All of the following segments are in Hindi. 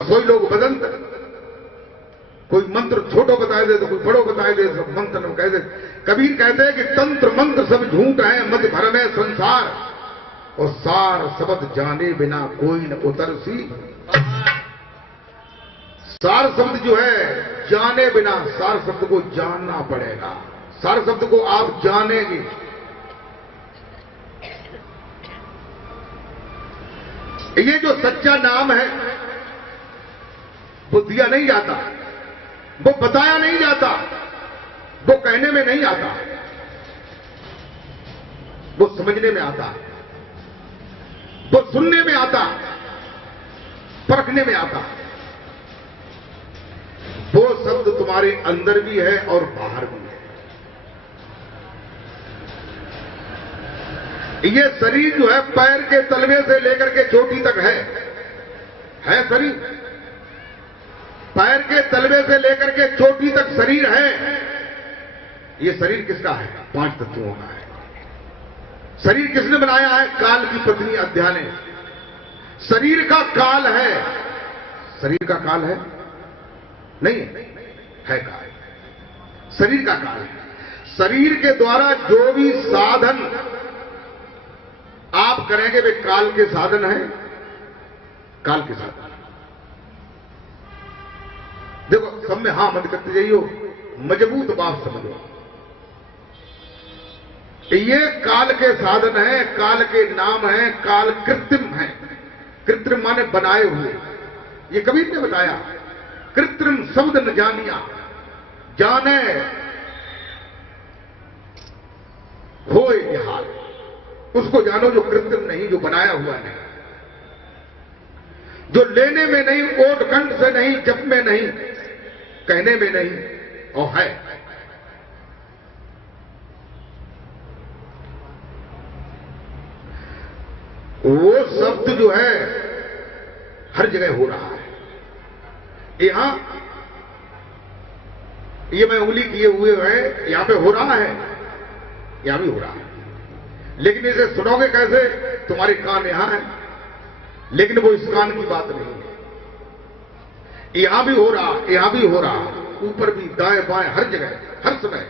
कोई लोग बदलते, कोई मंत्र छोटो बताए दे तो कोई बड़ो बताए दे, सब मंत्र कह दे। कबीर कहते हैं कि तंत्र मंत्र सब झूठ है, मत भर में संसार, और सार शब्द जाने बिना कोई न उतरसी। सार शब्द जो है जाने बिना, सार शब्द को जानना पड़ेगा, सार शब्द को आप जानेंगे। ये जो सच्चा नाम है वो दिया नहीं जाता, वो बताया नहीं जाता, वो कहने में नहीं आता, वो समझने में आता, वो सुनने में आता, परखने में आता। वो शब्द तुम्हारे अंदर भी है और बाहर भी है। ये शरीर जो है पैर के तलवे से लेकर के चोटी तक है शरीर, पैर के तलवे से लेकर के चोटी तक शरीर है। ये शरीर किसका है? 5 तत्वों का है। शरीर किसने बनाया है? काल की पत्नी अध्या ने। शरीर का काल है, शरीर का काल है नहीं है काल, शरीर का काल है। शरीर के द्वारा जो भी साधन आप करेंगे वे काल के साधन हैं, काल के साधन। देखो सब में हां मत करते जाइयो, मजबूत बात समझो। ये काल के साधन है, काल के नाम है, काल कृत्रिम है। कृत्रिम माने बनाए हुए। ये कबीर ने बताया, कृत्रिम शब्द न जानिया, जाने होए निहाल। उसको जानो जो कृत्रिम नहीं, जो बनाया हुआ नहीं, जो लेने में नहीं, ओट कंठ से नहीं, जप में नहीं, कहने में नहीं, और है। वो शब्द जो है हर जगह हो रहा है। यहां ये मैं उंगली किए हुए है, यहां पे हो रहा है, यहां भी हो रहा है। लेकिन इसे सुनोगे कैसे? तुम्हारे कान यहां है, लेकिन वो इस कान की बात नहीं है। यहां भी हो रहा, यहां भी हो रहा, ऊपर भी, दाएं बाएं, हर जगह, हर समय।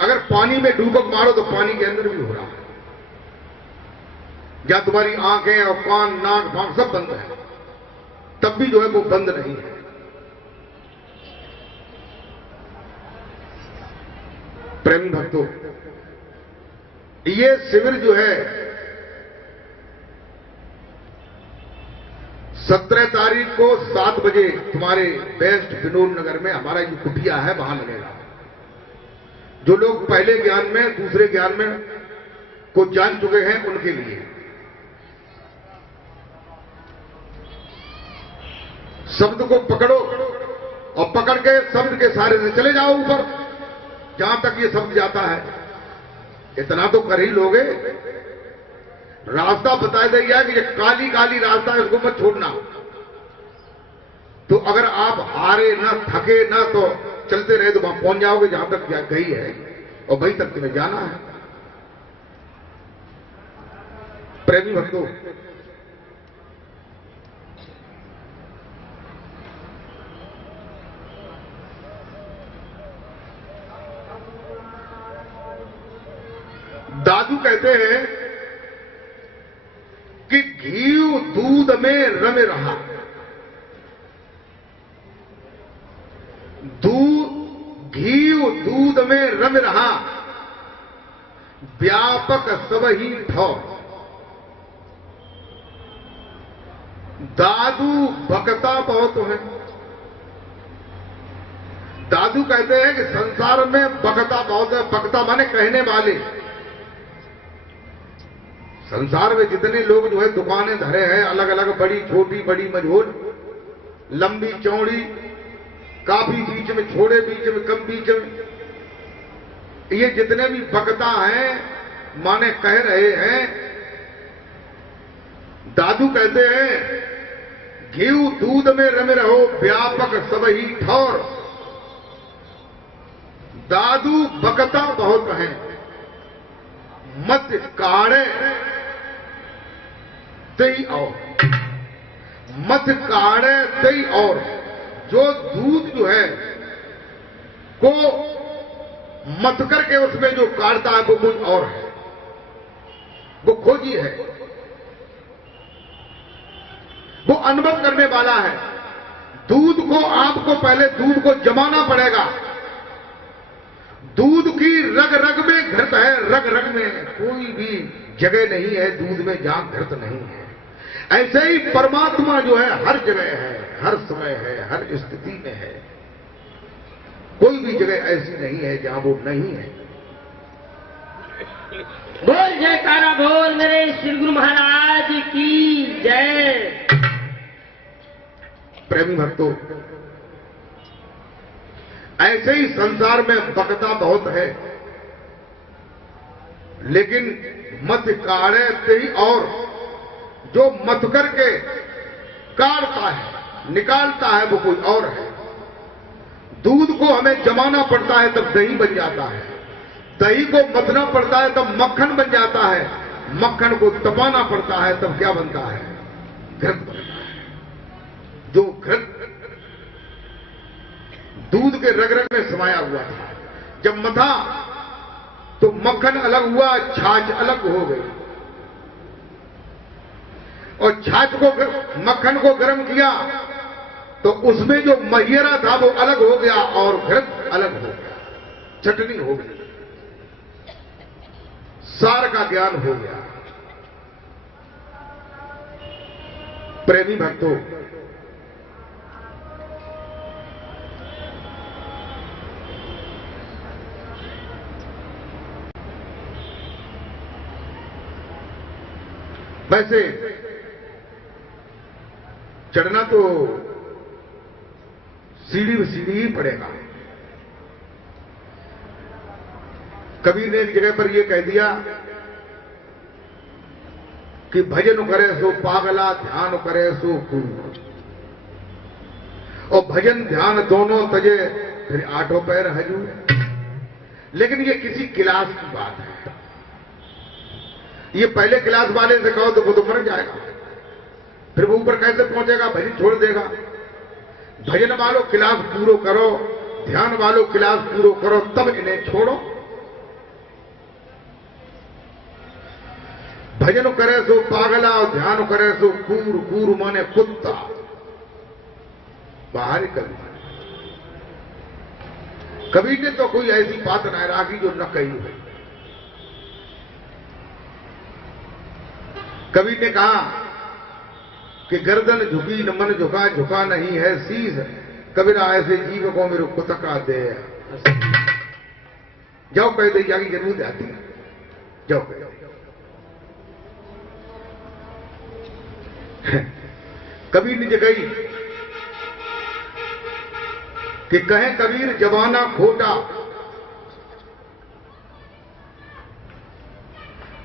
अगर पानी में डूबक मारो तो पानी के अंदर भी हो रहा है। या तुम्हारी आंखें और कान, नाक, भाग सब बंद है, तब भी जो है वो बंद नहीं है। प्रेमी भक्तों, ये शिविर जो है 17 तारीख को 7 बजे तुम्हारे बेस्ट विनोद नगर में हमारा जो कुटिया है वहां लगेगा। जो लोग पहले ज्ञान में, दूसरे ज्ञान में को जान चुके हैं उनके लिए। शब्द को पकड़ो और पकड़ के शब्द के सहारे से चले जाओ ऊपर, जहां तक ये शब्द जाता है। इतना तो कर ही लोगे। रास्ता बता दिया कि ये काली काली रास्ता है, इसको मत छोड़ना। तो अगर आप हारे ना, थके ना, तो चलते रहे तो वहां पहुंच जाओगे जहां तक गई है, और वहीं तक तुम्हें जाना है। प्रेमी भक्तों, दादू कहते हैं कि घी दूध में रम रहा, घी दूध में रम रहा, व्यापक सब ही ठौर। दादू भक्ता बहुत है। दादू कहते हैं कि संसार में भक्ता बहुत है। भक्ता माने कहने वाले। संसार में जितने लोग जो है दुकानें धरे हैं, अलग अलग, बड़ी छोटी, बड़ी मझोल, लंबी चौड़ी, काफी बीच में, छोड़े बीच में, कम बीच में, ये जितने भी भक्ता हैं माने कह रहे हैं, दादू कहते हैं घी दूध में रमे रहो, व्यापक सब ही ठौर। दादू भक्ता बहुत हैं, मत काढ़े ते आओ। मत काढ़े तई और, जो दूध जो है को मत करके उसमें जो काढ़ता है वो कुछ और है, वो खोजी है, वो अनुभव करने वाला है। दूध को आपको पहले दूध को जमाना पड़ेगा। दूध की रग रग में घृत है, रग रग में कोई भी जगह नहीं है दूध में जहां घृत नहीं है। ऐसे ही परमात्मा जो है हर जगह है, हर समय है, हर स्थिति में है। कोई भी जगह ऐसी नहीं है जहां वो नहीं है। बोल जयकारा बोल मेरे श्री गुरु महाराज की जय। प्रेमी भक्तों, ऐसे ही संसार में बकता बहुत है, लेकिन मत काढ़े ते और, जो मत करके काढ़ता है, निकालता है, वो कोई और है। दूध को हमें जमाना पड़ता है तब दही बन जाता है, दही को मथना पड़ता है तब मक्खन बन जाता है, मक्खन को तपाना पड़ता है तब क्या बनता है? घृत बनता है। जो घृत दूध के रग रग में समाया हुआ था, जब मथा तो मक्खन अलग हुआ, छाछ अलग हो गई, और छाछ को मक्खन को गर्म किया तो उसमें जो महियरा था वो अलग हो गया और घृत अलग हो गया, चटनी हो गई, सार का ज्ञान हो गया। प्रेमी भक्तों, वैसे चढ़ना तो सीढ़ी सीढ़ी ही पड़ेगा। कबीर ने एक जगह पर यह कह दिया कि भजन करे सो पागला, ध्यान करे सो गुरु, और भजन ध्यान दोनों तजे फिर आठों पैर हजूर। लेकिन ये किसी क्लास की बात है। ये पहले क्लास वाले से कहो तो वो तो मर जाएगा, फिर वो ऊपर कैसे पहुंचेगा? भजन छोड़ देगा। भजन वालों क्लास पूरो करो, ध्यान वालों क्लास पूरो करो, तब इन्हें छोड़ो। भजन करे सो पागला और ध्यान करे सो कूर, कूर माने कुत्ता, बाहर कभी कबीर ने तो कोई ऐसी बात न राखी जो न कही है। कबीर ने कहा कि गर्दन झुकी न मन झुका, झुका नहीं है शीश, कबीरा ऐसे जीव को मेरे कुतका दे। जाओ कह दे जागी जरूर आती है, जाओ कह। कबीर ने कही कि कहे कबीर जमाना खोटा,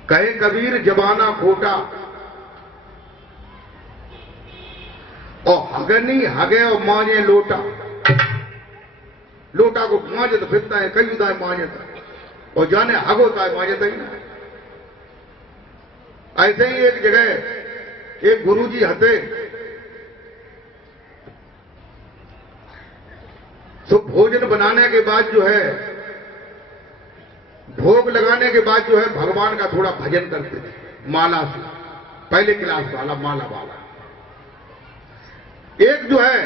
कहे कबीर जमाना खोटा, और हगनी हगे और मांझे लोटा। लोटा को मांझे तो फिरता है, कई उदाय मांझे था, और जाने हगोता है मांझे ही ना। ऐसे ही एक जगह एक गुरुजी हते, तो भोजन बनाने के बाद जो है, भोग लगाने के बाद जो है, भगवान का थोड़ा भजन करते थे माला से। पहले क्लास वाला माला वाला एक जो है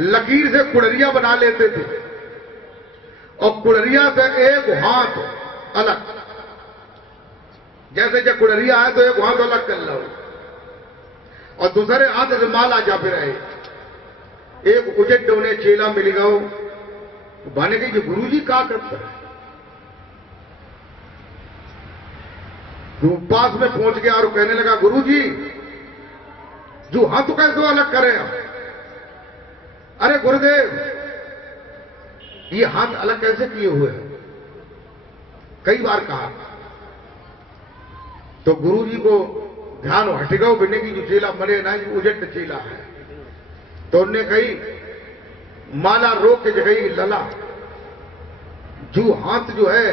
लकीर से कुड़रिया बना लेते थे, और कुड़रिया से एक हाथ अलग, जैसे जब कुड़रिया है तो एक हाथ अलग कर लो, और दूसरे हाथ से माला जा फिर रहे। एक उजट डोने चेला मिल गयो, बने गई जो गुरु जी का करता है। पास में पहुंच गया और कहने लगा, गुरु जी जो हाथ तो कैसे अलग करें? अरे गुरुदेव, ये हाथ अलग कैसे किए हुए हैं? कई बार कहा तो गुरु जी को ध्यान हटेगा बिने की जो चेला मरे ना, ये उजट चेला है। तो उन्होंने कही माला रोक के जगह लला, जो हाथ जो है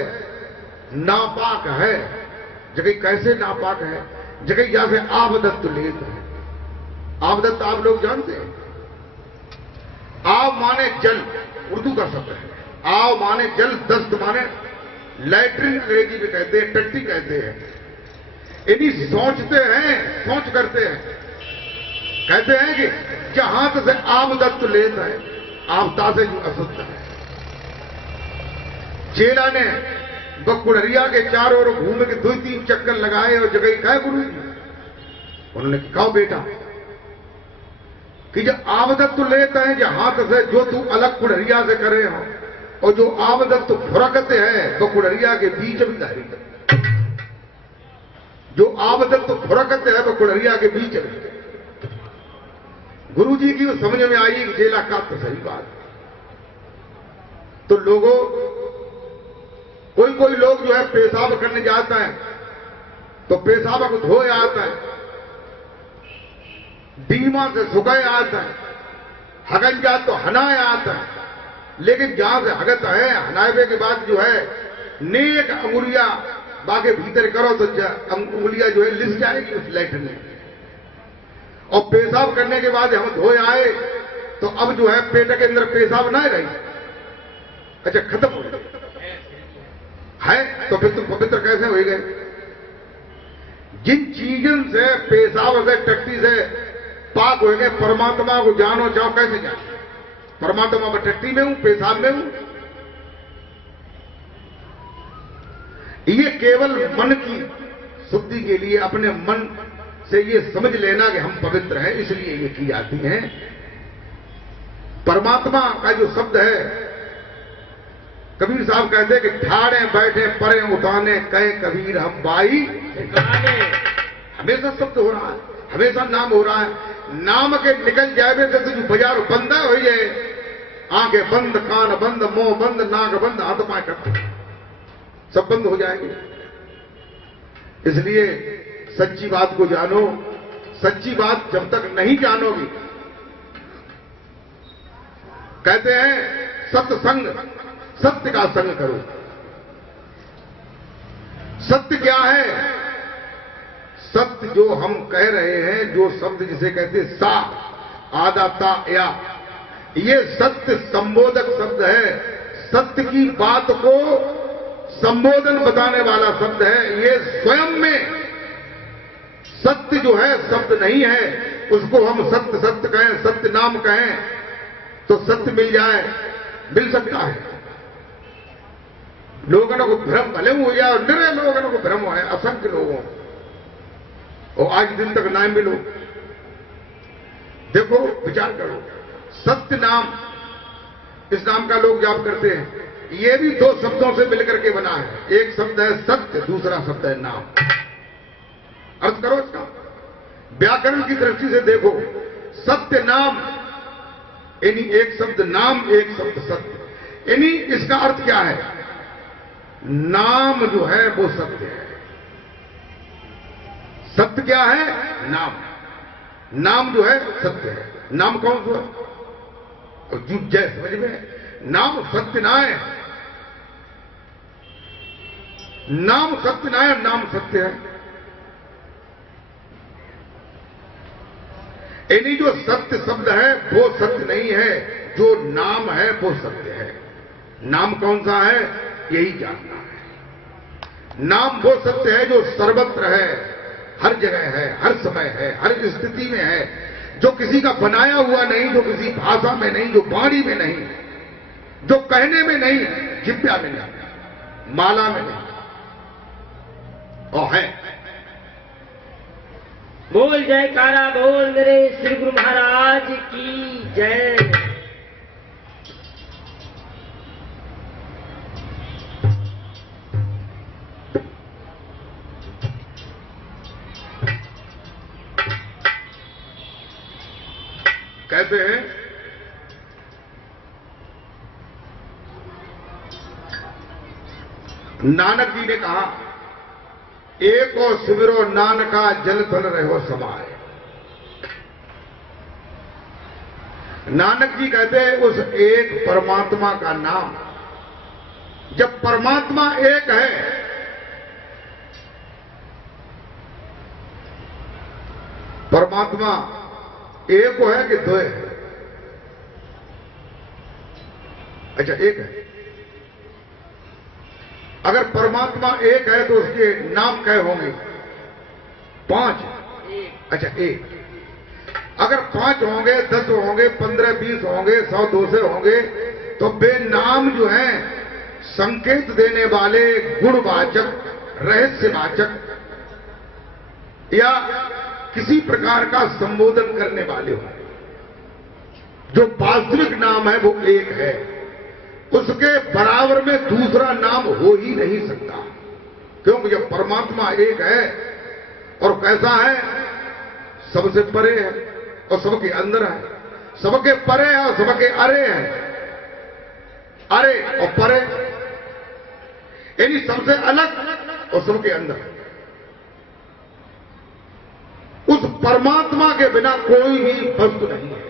नापाक है, जगह कैसे नापाक है? जगह यहां से आवदत्त लेत है, आवदत्त आप लोग जानते हैं? आव माने जल, उर्दू का शब्द है। आव माने जल, दस्त माने लैट्रिन अंग्रेजी में कहते हैं, टट्टी कहते हैं। इन्हीं सोचते हैं, सोच करते हैं, कहते हैं कि जहां से आवदत्त लेत है, आवता से जो असुद्ध है। चेला ने बकुड़रिया के चारों ओर घूम के 2-3 चक्कर लगाए और जगह कहा गुरु जी, उन्होंने कहा बेटा कि जो आवदत्त लेते हैं जो हाथ से, जो तू अलग कुड़रिया से करे हो, और जो आवदत्त फुरकते हैं वो कुड़रिया के बीच में धारी करते, जो आवदत्त फुरकते हैं वो कुड़रिया के बीच में। गुरु जी की समझ में आई कि चेला का तो सही बात। तो लोगों, कोई लोग जो है पेशाब करने जाता है तो पेशाब को धोए आता है, डीमा से सुखाए आता है, हगन जा तो हनाए आता है। लेकिन जहां से हगत है, हनाए के बाद जो है नेक अंगुलियां बागे भीतर करो तो अंगुलियां जो है लिस जाएगी उस लैट्रिन में। और पेशाब करने के बाद हम धोए आए तो अब जो है पेट के अंदर पेशाब ना रही, अच्छा खत्म हो गया है, तो फिर तुम पवित्र कैसे हो गए? जिन चीजों से, पेशाब से, टट्टी से पाक हो गए, परमात्मा को जानो चाहो कैसे जानो? परमात्मा में टट्टी में हूं, पेशाब में हूं। ये केवल मन की शुद्धि के लिए अपने मन से ये समझ लेना कि हम पवित्र हैं, इसलिए ये की जाती है। परमात्मा का जो शब्द है, कबीर साहब कहते हैं कि ठाड़े बैठे परे उताने कहे कबीर हम बाई, हमेशा शब्द हो रहा है, हमेशा नाम हो रहा है। नाम के निकल जाए तो जो बाजार बंद हो जाए, आंखें बंद, कान बंद, मुंह बंद, नाक बंद, हाथ पाए करते, सब बंद हो जाएंगे। इसलिए सच्ची बात को जानो। सच्ची बात जब तक नहीं जानोगी, कहते हैं सत्संग, सत्य का संग करो। सत्य क्या है? सत्य जो हम कह रहे हैं, जो शब्द जिसे कहते हैं सा, आदा, ता, या, ये सत्य संबोधक शब्द है। सत्य की बात को संबोधन बताने वाला शब्द है। ये स्वयं में सत्य जो है शब्द नहीं है, उसको हम सत्य सत्य कहें, सत्य नाम कहें तो सत्य मिल जाए, मिल सकता है। लोगों को भ्रम भले हो जाए, और निरे लोगों को भ्रम है, असंख्य लोगों, और आज दिन तक ना मिलो। देखो, विचार करो, सत्य नाम, इस नाम का लोग जाप करते हैं। ये भी 2 शब्दों से मिलकर के बना है। एक शब्द है सत्य, दूसरा शब्द है नाम। अर्थ करो इसका, व्याकरण की दृष्टि से देखो, सत्य नाम, यानी एक शब्द नाम, एक शब्द सत्य, यानी इसका अर्थ क्या है? नाम जो है वो सत्य है। सत्य क्या है? नाम। नाम जो है सत्य है। नाम कौन सा? जय समझ में, नाम सत्य ना है, नाम सत्य ना है, नाम सत्य है। यानी जो सत्य शब्द है वो सत्य नहीं है, जो नाम है वो सत्य है। नाम कौन सा है? यही जानना है। नाम वो सत्य है जो सर्वत्र है, हर जगह है, हर समय है, हर स्थिति में है, जो किसी का बनाया हुआ नहीं, जो किसी भाषा में नहीं, जो वाणी में नहीं, जो कहने में नहीं, जिब्या में नहीं, माला में नहीं, और है। बोल जयकारा बोल मेरे श्री गुरु महाराज की जय। कहते हैं नानक जी ने कहा, एक और सिमरो नानका जल थल रहो समाए। नानक जी कहते हैं उस एक परमात्मा का नाम, जब परमात्मा एक है, परमात्मा एक है कि दो है? अच्छा, एक है। अगर परमात्मा एक है तो उसके नाम कै होंगे? 5। अच्छा, एक। अगर 5 होंगे, 10 होंगे, 15, 20 होंगे, 100, 200 होंगे, तो बेनाम जो है संकेत देने वाले, गुणवाचक, रहस्यवाचक या किसी प्रकार का संबोधन करने वाले हो, जो वास्तविक नाम है वो एक है। उसके बराबर में दूसरा नाम हो ही नहीं सकता, क्योंकि जब परमात्मा एक है और कैसा है, सबसे परे है और सबके अंदर है, सबके परे है और सबके अरे है। अरे और परे यानी सबसे अलग और सबके अंदर। उस परमात्मा के बिना कोई भी वस्तु नहीं है,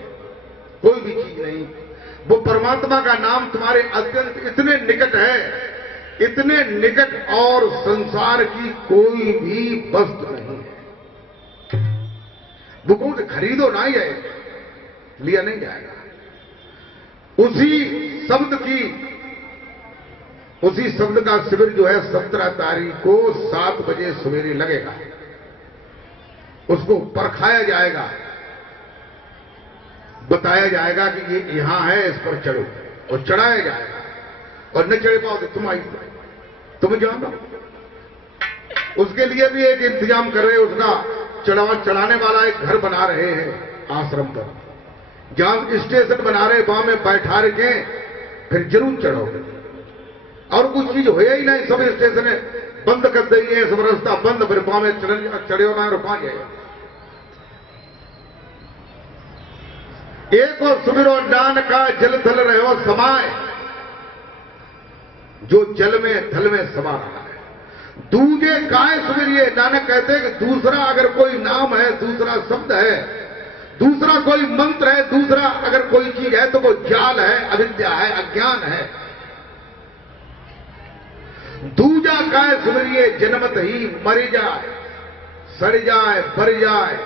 कोई भी चीज नहीं। वो परमात्मा का नाम तुम्हारे अत्यंत इतने निकट है, इतने निकट, और संसार की कोई भी वस्तु नहीं है। वो कौन खरीदो ना ही है, लिया नहीं जाएगा। उसी शब्द का शिविर जो है 17 तारीख को 7 बजे सवेरे लगेगा। उसको परखाया जाएगा, बताया जाएगा कि ये यहां है, इस पर चढ़ो, और चढ़ाया जाएगा। और न चढ़ पाओ तो तुम जानो। उसके लिए भी एक इंतजाम कर रहे हैं, उसका चढ़ाने वाला एक घर बना रहे हैं आश्रम पर, जहां स्टेशन बना रहे, वहां में बैठा रखे, फिर जरूर चढ़ोगे। और कुछ चीज हो ही नहीं, सब स्टेशन बंद कर देंगे, सब रास्ता बंद, फिर वहां में चढ़े होना रुका जाएगा। एक और सुमिरो नान का जल थल रहो समाय, जो जल में थल में समा रहा है। दूजे काय सुमिरिए, नानक कहते हैं कि दूसरा अगर कोई नाम है, दूसरा शब्द है, दूसरा कोई मंत्र है, दूसरा अगर कोई चीज है, तो वो जाल है, अविद्या है, अज्ञान है। दूजा काय सुमिरिए, जन्मत ही मर जाए, सड़ जाए, बर जाए।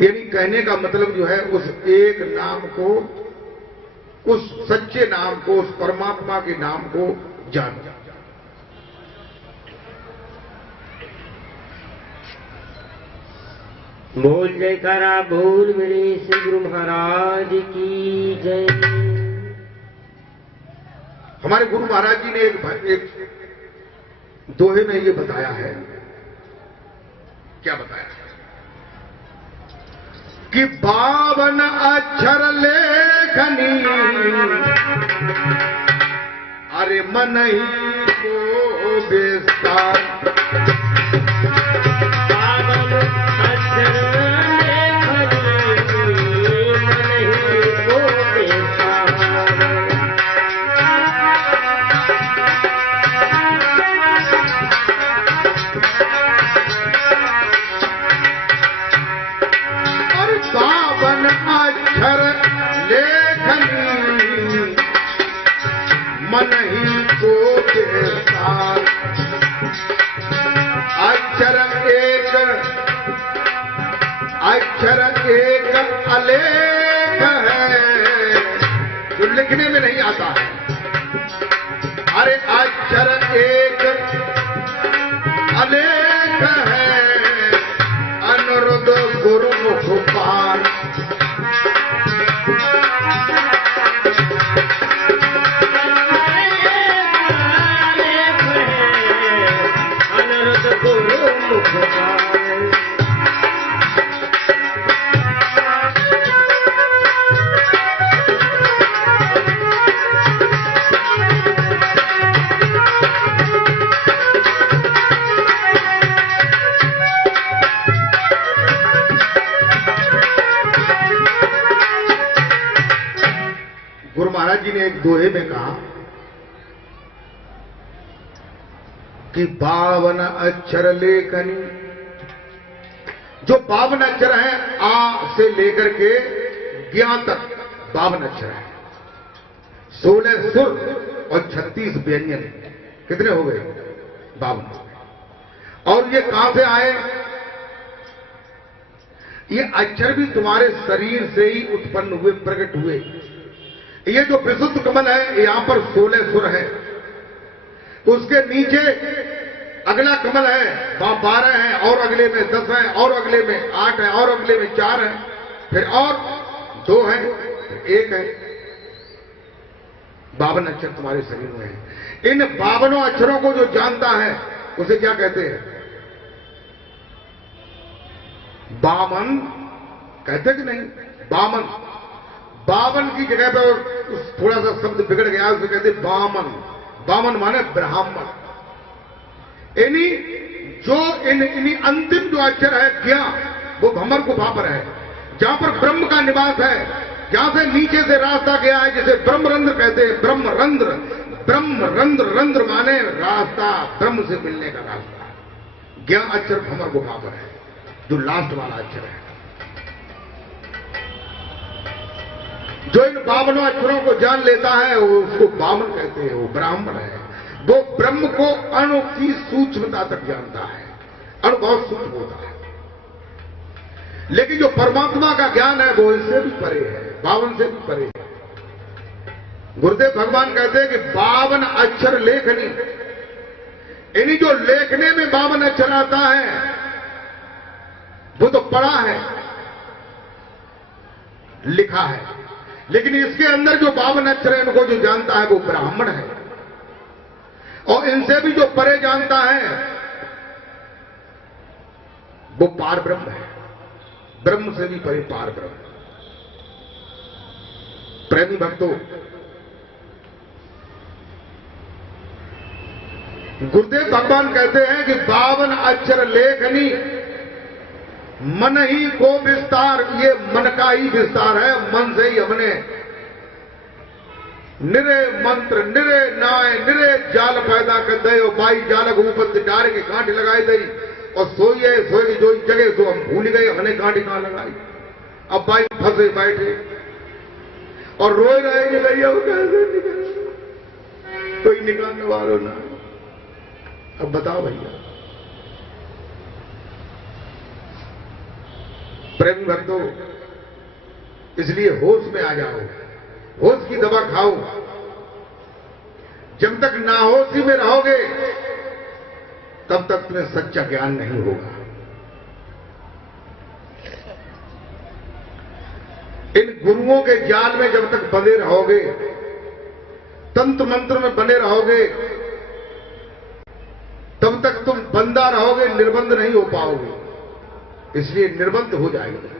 यानी कहने का मतलब जो है, उस एक नाम को, उस सच्चे नाम को, उस परमात्मा के नाम को जान। बोल जयकारा बोल मेरे श्री गुरु महाराज की जय। हमारे गुरु महाराज जी ने एक दोहे में ये बताया है। क्या बताया है? कि 52 अक्षर लेखनी, अरे मन ही को बेस्तार। 52 अक्षर लेखनी, मन ही को बेस्तार। अक्षर लेखनी, मन ही को बेसार। अक्षर एक अलेख है, जो लिखने में नहीं आता है। अरे अक्षर एक अलेख है, अनुरुद्ध गुरुमुख पार। गुरु महाराज जी ने एक दोहे में कहा कि 52 अक्षर लेखनी, जो 52 अक्षर हैं, आ से लेकर के ज्ञा तक 52 अक्षर हैं, 16 सुर और 36 व्यंजन। कितने हो गए? 52। और ये कहां से आए? ये अक्षर भी तुम्हारे शरीर से ही उत्पन्न हुए, प्रकट हुए। ये जो विशुद्ध कमल है, यहां पर 16 सुर है, उसके नीचे अगला कमल है, वहां 12 है, और अगले में 10 है, और अगले में 8 है, और अगले में 4 है, फिर और 2 है, 1 है। 52 अक्षर तुम्हारे शरीर में है। इन 52 अक्षरों को जो जानता है उसे क्या कहते हैं? बामन कहते कि नहीं? बामन। 52 की जगह पर थोड़ा सा शब्द बिगड़ गया, उसे कहते बामन। बामन माने ब्राह्मण। इन्हीं जो इन्हीं अंतिम जो अक्षर है ज्ञान, वो भंवर गुफा पर है, जहां पर ब्रह्म का निवास है, जहां से नीचे से रास्ता गया है, जिसे ब्रह्मरंध्र कहते हैं। ब्रह्मरंध्र, ब्रह्मरंध्र, रंध्र माने रास्ता, ब्रह्म से मिलने का रास्ता। ज्ञान अक्षर भंवर गुफा पर है, जो लास्ट वाला अक्षर है। जो इन 52 अक्षरों को जान लेता है वो उसको बामन कहते हैं, वो ब्राह्मण है। वो ब्रह्म को अणु की सूक्ष्मता तक जानता है। अणु बहुत सूक्ष्म होता है, लेकिन जो परमात्मा का ज्ञान है वो इससे भी परे है, 52 से भी परे है। गुरुदेव भगवान कहते हैं कि 52 अक्षर लेखनी, इन्हीं जो लेखने में 52 अक्षर आता है वो तो पढ़ा है, लिखा है, लेकिन इसके अंदर जो 52 अक्षर है इनको जो जानता है वो ब्राह्मण है। और इनसे भी जो परे जानता है वो पार ब्रह्म है, ब्रह्म से भी परे पार ब्रह्म। प्रेमी भक्तों, गुरुदेव भगवान कहते हैं कि 52 अक्षर लेखनी, मन ही को विस्तार, ये मन का ही विस्तार है। मन से ही हमने निरे मंत्र, निरे नाय, निरे जाल पैदा कर दे, और बाई जाल को ऊपर से डारे के कांटे लगाए दई, और सोइए सोई जो जगह सो हम भूल गए, हमने कांटे कहां लगाई। अब बाई फंसे बैठे और रोए रहे कि भैया वो कैसे निकल, कोई निकालने वालों ना। अब बताओ भैया, प्रेम भक्तों, इसलिए होश में आ जाओ, होश की दवा खाओ। जब तक नाहोशी में रहोगे तब तक तुम्हें सच्चा ज्ञान नहीं होगा। इन गुरुओं के जाल में जब तक बंधे रहोगे, तंत्र मंत्र में बने रहोगे, तब तक तुम बंधा रहोगे, निर्बंध नहीं हो पाओगे। इसलिए निर्बंध हो जाएगा।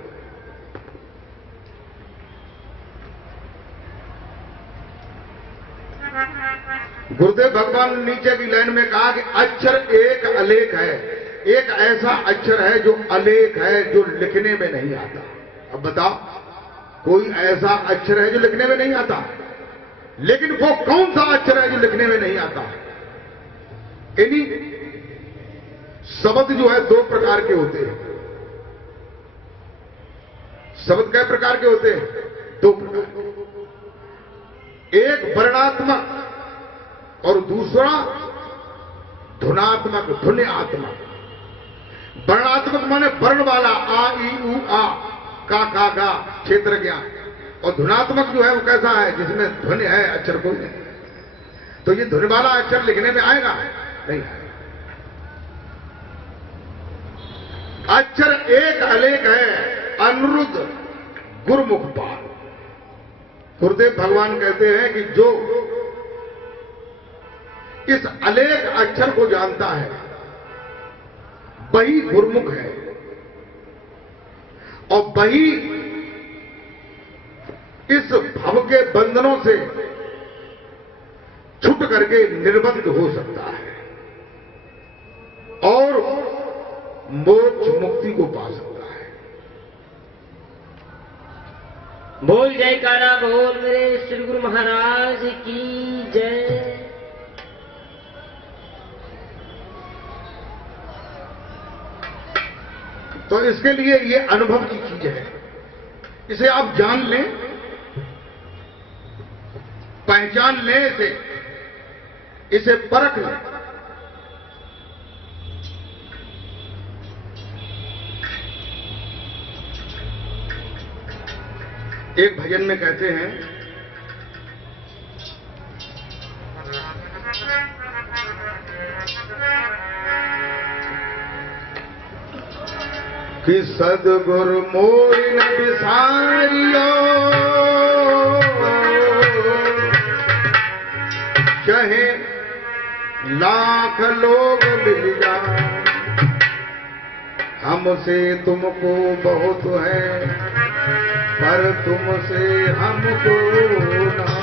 गुरुदेव भगवान ने नीचे की लाइन में कहा कि अक्षर एक अलेख है। एक ऐसा अक्षर है जो अलेख है, जो लिखने में नहीं आता। अब बताओ, कोई ऐसा अक्षर है जो लिखने में नहीं आता, लेकिन वो कौन सा अक्षर है जो लिखने में नहीं आता? इन्हीं शब्द जो है 2 प्रकार के होते हैं। शब्द कै प्रकार के होते हैं? 2 प्रकार। एक वर्णात्मक और दूसरा धुनात्मक, धुन्यात्मक। वर्णात्मक माने वर्ण वाला, आ ई उ आ, का गा, क्षेत्र ज्ञान। और धुनात्मक जो है वो कैसा है? जिसमें ध्वनि है, अक्षर कोई नहीं। तो ये ध्वनि वाला अक्षर लिखने में आएगा? नहीं आएगा। अक्षर एक अलेख है, अनिरुद्ध गुरुमुख पाल। गुरुदेव भगवान कहते हैं कि जो इस अलेख अक्षर को जानता है वही गुरुमुख है, और वही इस भव के बंधनों से छूट करके निर्बंध हो सकता है और मोक्ष मुक्ति को पा सकता है। बोल जयकारा बोल मेरे श्री गुरु महाराज की जय। तो इसके लिए ये अनुभव की चीज है, इसे आप जान लें, पहचान लें, इसे परख लें। एक भजन में कहते हैं कि सदगुरु मोहि न बिसारियो, चाहे लाख लोग मिल जाए, हमसे तुमको बहुत है पर तुमसे हमको ना।